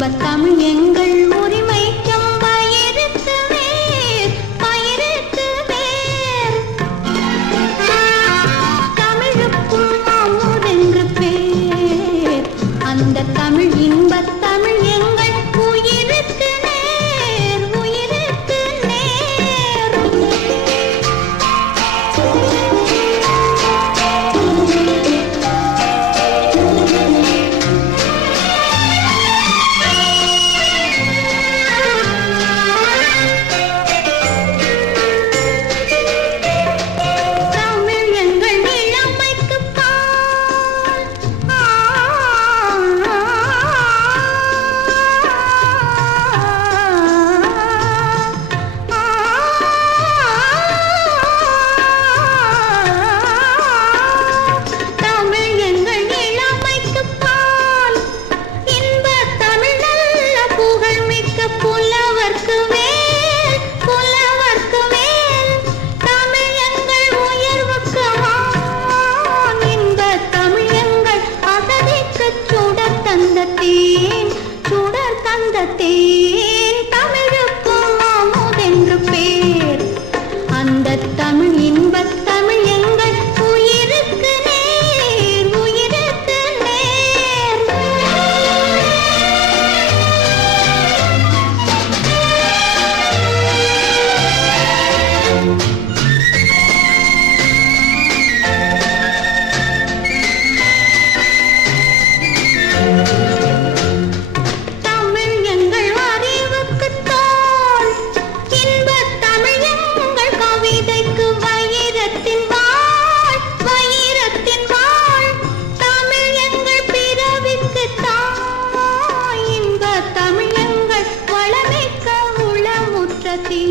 இன்பத் தமிழ் எங்கள் உரிமைக்கும் பயிருக்கு வேர், பயிருக்கு வேர். தமிழுக்கும் அமுதென்று பேர். அந்த தமிழ் இன்பத் தமிழ் எங்கள் உயிருக்கு நேர், உயிருக்கு நேர். தமிழ் எங்கள் இளமைக்குப் பால். தமிழ் எங்கள் இளமைக்குப் பால். இன்பத் தமிழ் நல்ல புகழ்மிக்க புலவர்க்கு வேல், புலவர்க்கு வேல். தமிழ் எங்கள் உயர்வுக்கு வான். இன்பத் தமிழ் எங்கள் அகதிக்குச் சுடர் தந்த தேன், சுடர் தந்த தேன். தமிழுக்கும் அமுதென்று பேர். அந்த தமிழ் இன்பத் தமிழ் எங்கள் உயிருக்கு நேர், உயிருக்கு நேர். தமிழ் எங்கள் அறிவுக்குத் தோல். இன்பத் தமிழ் எங்கள் கவிதைக்கு வைரத்தின் வாள், வைரத்தின் வாள். தமிழ் எங்கள் பிறவிக்குத் தாய். இன்பத் தமிழ் எங்கள் வளமிக்க உளமுற்ற தீ.